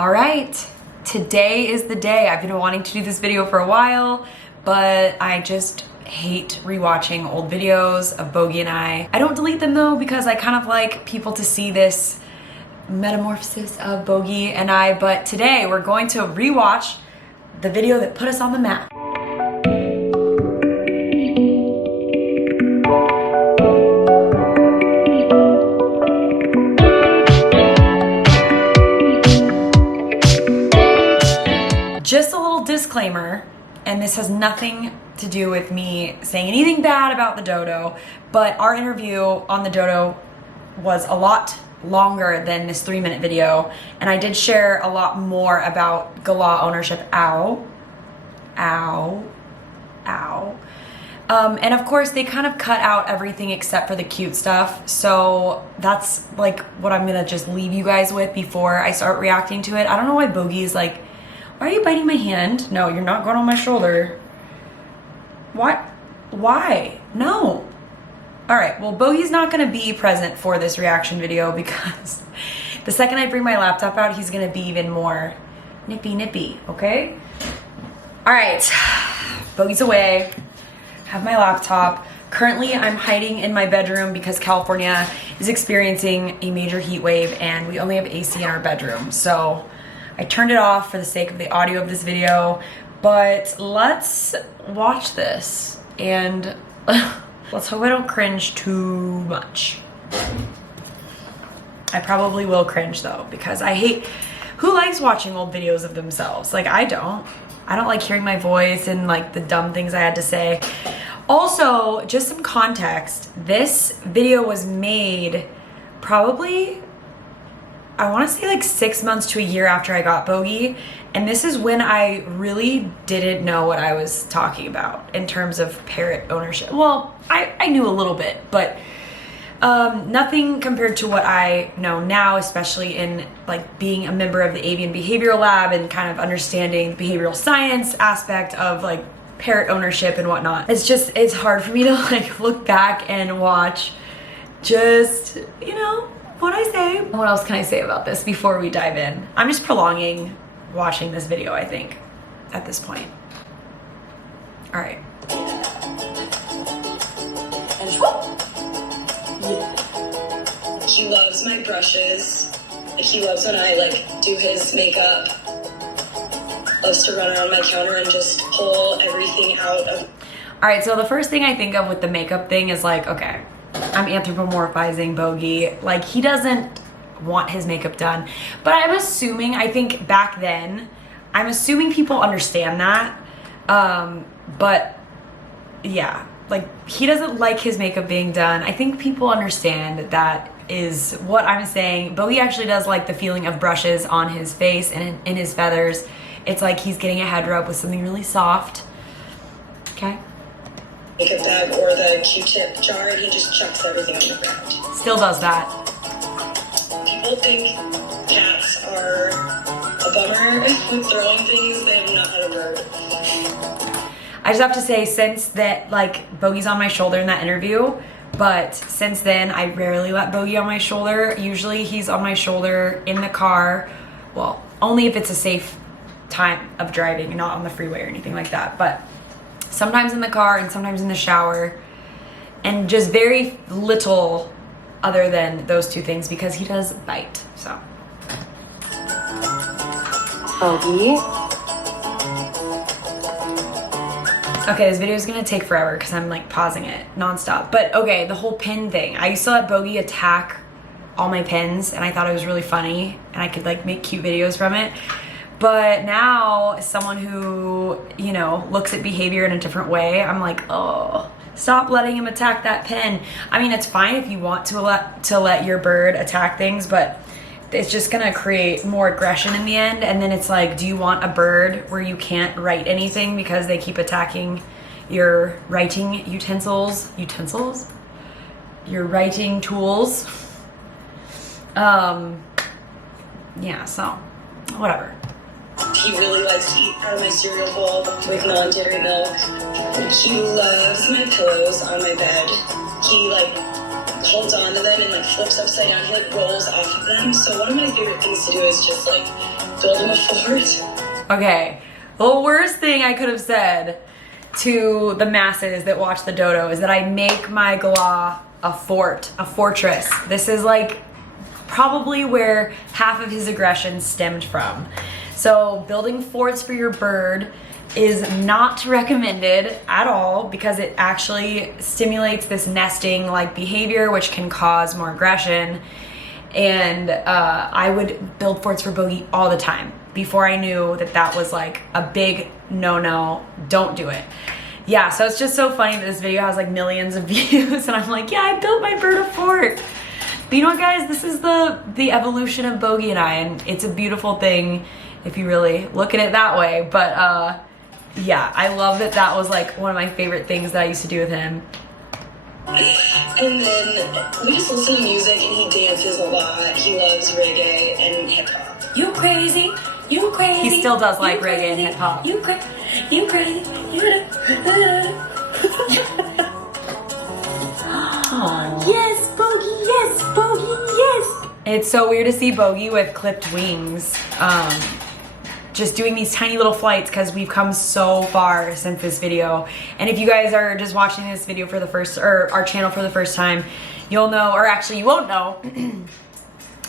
All right, today is the day. I've been wanting to do this video for a while, but I just hate rewatching old videos of Bogie and I. I don't delete them though because I kind of like people to see this metamorphosis of Bogie and I, but today we're going to rewatch the video that put us on the map. Just a little disclaimer, and this has nothing to do with me saying anything bad about the Dodo, but our interview on the Dodo was a lot longer than this 3-minute video, and I did share a lot more about galah ownership. Ow. Ow. Ow. And of course they kind of cut out everything except for the cute stuff, so that's like what I'm gonna just leave you guys with before I start reacting to it. I don't know why Bogie is like, why are you biting my hand? No, you're not going on my shoulder. What? Why? No. All right, well, Bogie's not gonna be present for this reaction video because the second I bring my laptop out, he's gonna be even more nippy, okay? All right, Bogie's away. Have my laptop. Currently, I'm hiding in my bedroom because California is experiencing a major heat wave and we only have AC in our bedroom. So I turned it off for the sake of the audio of this video, but let's watch this and let's hope I don't cringe too much. I probably will cringe though, because I hate, who likes watching old videos of themselves? Like, I don't like hearing my voice and like the dumb things I had to say. Also, just some context, this video was made probably, I want to say like 6 months to a year after I got Bogie, and this is when I really didn't know what I was talking about in terms of parrot ownership. Well, I knew a little bit, but nothing compared to what I know now, especially in like being a member of the Avian Behavioral Lab and kind of understanding the behavioral science aspect of like parrot ownership and whatnot. It's hard for me to like look back and watch just, you know, what I say. What else can I say about this before we dive in? I'm just prolonging watching this video, I think, at this point. All right. And yeah. He loves my brushes. He loves when I like do his makeup. Loves to run around my counter and just pull everything out of. All right, so the first thing I think of with the makeup thing is like, okay, I'm anthropomorphizing Bogie. Like, he doesn't want his makeup done. But I'm assuming, I think back then, I'm assuming people understand that. But yeah, like, he doesn't like his makeup being done. I think people understand that is what I'm saying. Bogie actually does like the feeling of brushes on his face and in his feathers. It's like he's getting a head rub with something really soft. Okay. Makeup bag or the Q-tip jar, and he just chucks everything on the ground. Still does that. People think cats are a bummer with throwing things. They have not had a bird. I just have to say, since that, like, Bogie's on my shoulder in that interview, but since then, I rarely let Bogie on my shoulder. Usually he's on my shoulder in the car. Well, only if it's a safe time of driving, not on the freeway or anything like that. But sometimes in the car and sometimes in the shower, and just very little other than those two things because he does bite. So Bogie. Okay, this video is gonna take forever because I'm like pausing it nonstop. But okay, the whole pin thing. I used to let Bogie attack all my pins and I thought it was really funny and I could like make cute videos from it. But now, as someone who, you know, looks at behavior in a different way, I'm like, oh, stop letting him attack that pin. I mean, it's fine if you want to let your bird attack things, but it's just gonna create more aggression in the end. And then it's like, do you want a bird where you can't write anything because they keep attacking your writing utensils? Your writing tools? Yeah, so, whatever. He really likes to eat out of my cereal bowl with non-dairy milk. He loves my pillows on my bed. He like holds on to them and like flips upside down. He like rolls off of them. So one of my favorite things to do is just like build him a fort. Okay, the worst thing I could have said to the masses that watch the Dodo is that I make my galah a fort, a fortress. This is like probably where half of his aggression stemmed from. So building forts for your bird is not recommended at all because it actually stimulates this nesting like behavior, which can cause more aggression. And I would build forts for Bogie all the time before I knew that that was like a big no-no, don't do it. Yeah, so it's just so funny that this video has like millions of views and I'm like, yeah, I built my bird a fort. But you know what, guys, this is the evolution of Bogie and I, and it's a beautiful thing if you really look at it that way. But yeah, I love that that was like one of my favorite things that I used to do with him. And then we just listen to music and he dances a lot. He loves reggae and hip hop. You crazy, you crazy. He still does like reggae and hip hop. You crazy, you crazy, yes, Bogie, yes, Bogie, yes. It's so weird to see Bogie with clipped wings. Just doing these tiny little flights because we've come so far since this video. And if you guys are just watching this video for the first, or our channel for the first time, you'll know, or actually you won't know.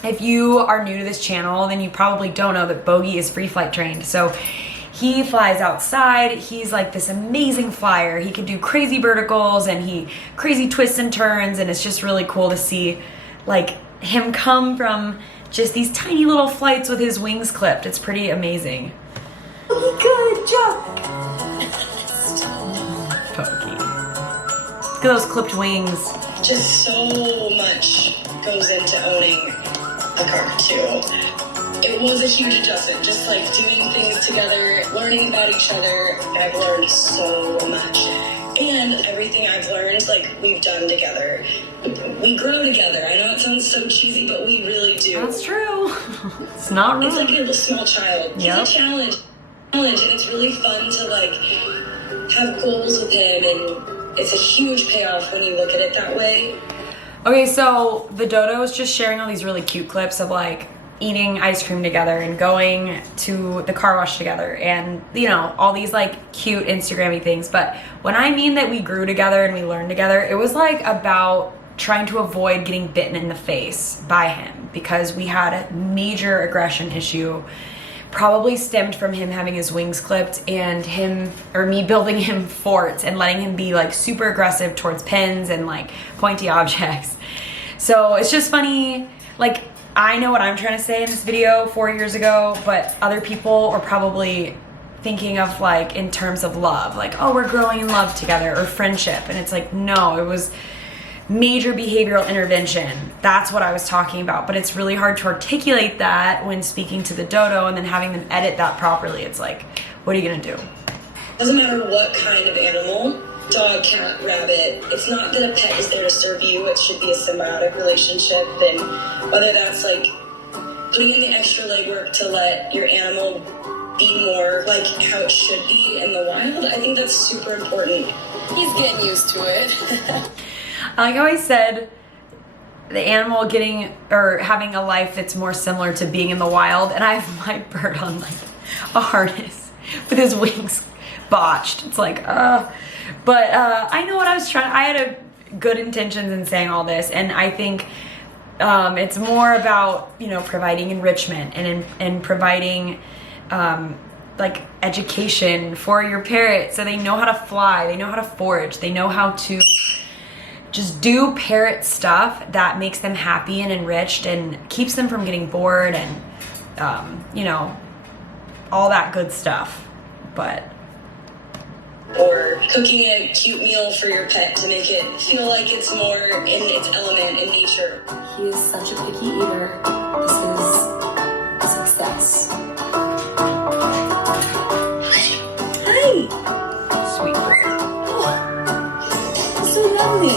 If you are new to this channel, then you probably don't know that Bogie is free flight trained. So he flies outside. He's like this amazing flyer. He can do crazy verticals and crazy twists and turns. And it's just really cool to see like him come from just these tiny little flights with his wings clipped. It's pretty amazing. Good job. Bogie. Look at those clipped wings. Just so much goes into owning a cockatoo. It was a huge adjustment, just like doing things together, learning about each other. I've learned so much. And everything I've learned, like, we've done together. We grow together. I know it sounds so cheesy, but we really do. That's true. It's not wrong. It's like a little small child. Yep. He's a challenge, and it's really fun to, like, have goals with him, and it's a huge payoff when you look at it that way. Okay, so the Dodo is just sharing all these really cute clips of, like, eating ice cream together and going to the car wash together and, you know, all these like cute Instagram-y things. But when I mean that we grew together and we learned together, it was like about trying to avoid getting bitten in the face by him because we had a major aggression issue, probably stemmed from him having his wings clipped and him, or me building him forts and letting him be like super aggressive towards pins and like pointy objects. So it's just funny, like, I know what I'm trying to say in this video 4 years ago, but other people are probably thinking of like in terms of love, like, oh, we're growing in love together, or friendship. And it's like, no, it was major behavioral intervention. That's what I was talking about. But it's really hard to articulate that when speaking to the Dodo and then having them edit that properly. It's like, what are you gonna do? Doesn't matter what kind of animal, dog, cat, rabbit, it's not that a pet is there to serve you. It should be a symbiotic relationship. And whether that's like putting in the extra legwork to let your animal be more like how it should be in the wild, I think that's super important. He's getting used to it. I like how I said the animal getting or having a life that's more similar to being in the wild, and I have my bird on like a harness with his wings botched. It's like, but I know what I was trying. I had good intentions in saying all this, and I think it's more about, you know, providing enrichment and providing like education for your parrot so they know how to fly, they know how to forage, they know how to just do parrot stuff that makes them happy and enriched and keeps them from getting bored and you know, all that good stuff. But or cooking a cute meal for your pet to make it feel like it's more in its element in nature. He is such a picky eater. This is a success. hi, sweet bird. Oh, so lovely.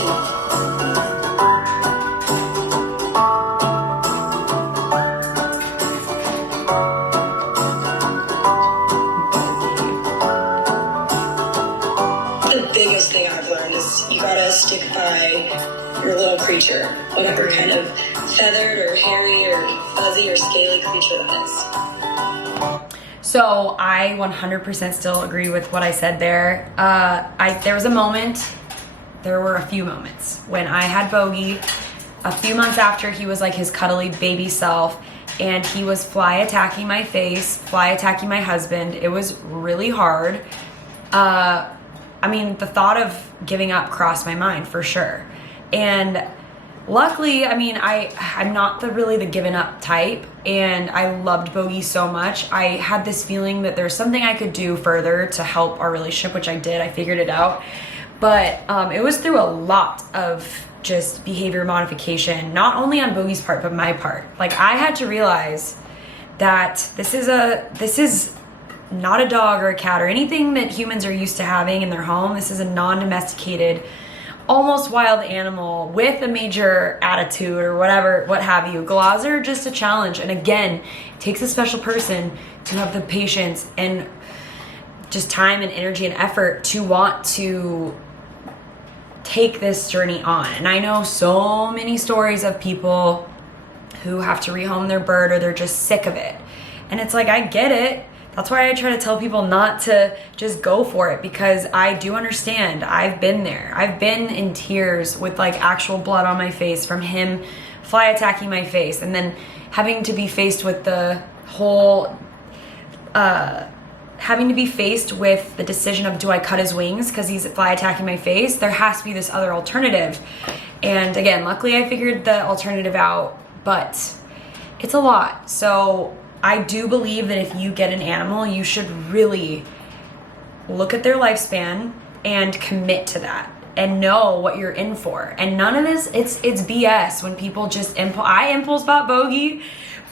The biggest thing I've learned is you gotta stick by your little creature, whatever kind of feathered or hairy or fuzzy or scaly creature that is. So I 100% still agree with what I said there. There was a moment, there were a few moments when I had Bogie a few months after he was like his cuddly baby self, and he was fly attacking my face, fly attacking my husband. It was really hard. I mean, the thought of giving up crossed my mind for sure. And luckily, I mean, I'm not really the giving up type, and I loved Bogie so much. I had this feeling that there's something I could do further to help our relationship, which I did. I figured it out. But it was through a lot of just behavior modification, not only on Bogie's part, but my part. Like, I had to realize that this is not a dog or a cat or anything that humans are used to having in their home. This is a non-domesticated, almost wild animal with a major attitude or whatever, what have you. Galahs are just a challenge. And again, it takes a special person to have the patience and just time and energy and effort to want to take this journey on. And I know so many stories of people who have to rehome their bird, or they're just sick of it. And it's like, I get it. That's why I try to tell people not to just go for it, because I do understand. I've been there. I've been in tears with like actual blood on my face from him fly attacking my face, and then having to be faced with the whole having to be faced with the decision of, do I cut his wings because he's fly attacking my face? There has to be this other alternative. And again, luckily I figured the alternative out, but it's a lot. So I do believe that if you get an animal, you should really look at their lifespan and commit to that and know what you're in for. And none of this, it's BS when people just I impulse bought Bogie,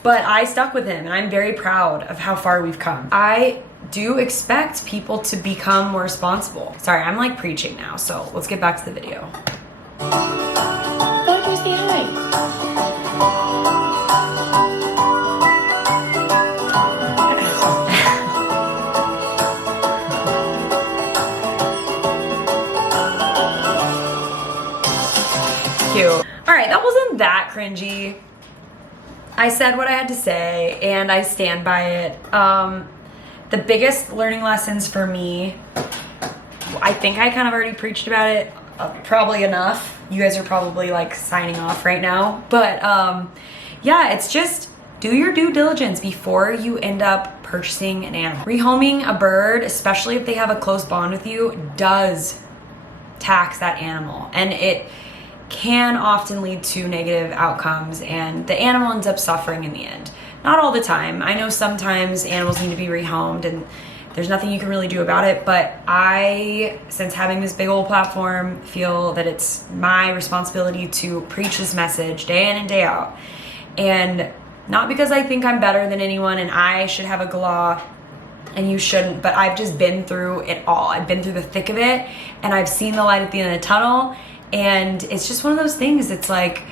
but I stuck with him, and I'm very proud of how far we've come. I do expect people to become more responsible. Sorry, I'm like preaching now, so let's get back to the video. Bogie, say hi. Cute. All right, that wasn't that cringy. I said what I had to say, and I stand by it. The biggest learning lessons for me, I think I kind of already preached about it, probably enough. You guys are probably like signing off right now. But yeah, it's just do your due diligence before you end up purchasing an animal. Rehoming a bird, especially if they have a close bond with you, does tax that animal. And it can often lead to negative outcomes, and the animal ends up suffering in the end. Not all the time. I know sometimes animals need to be rehomed and there's nothing you can really do about it, but I, since having this big old platform, feel that it's my responsibility to preach this message day in and day out. And not because I think I'm better than anyone and I should have a galah and you shouldn't, but I've just been through it all. I've been through the thick of it, and I've seen the light at the end of the tunnel. And it's just one of those things. It's like,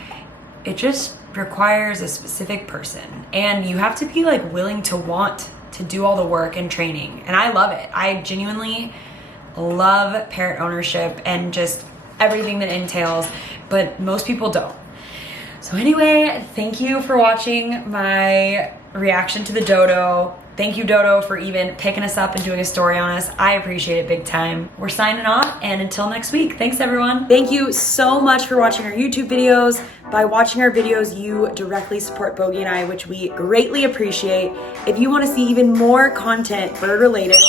it just requires a specific person, and you have to be like willing to want to do all the work and training. And I love it. I genuinely love parrot ownership and just everything that entails, but most people don't. So anyway, thank you for watching my reaction to the Dodo. Thank you, Dodo, for even picking us up and doing a story on us. I appreciate it big time. We're signing off, and until next week, thanks everyone. Thank you so much for watching our YouTube videos. By watching our videos, you directly support Bogie and I, which we greatly appreciate. If you want to see even more content bird related,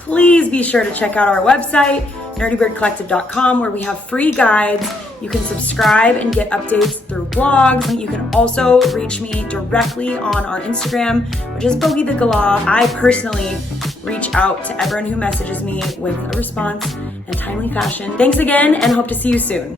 please be sure to check out our website, nerdybirdcollective.com, where we have free guides. You can subscribe and get updates through blogs. You can also reach me directly on our Instagram, which is Bogie the Galah. I personally reach out to everyone who messages me with a response in a timely fashion. Thanks again, and hope to see you soon.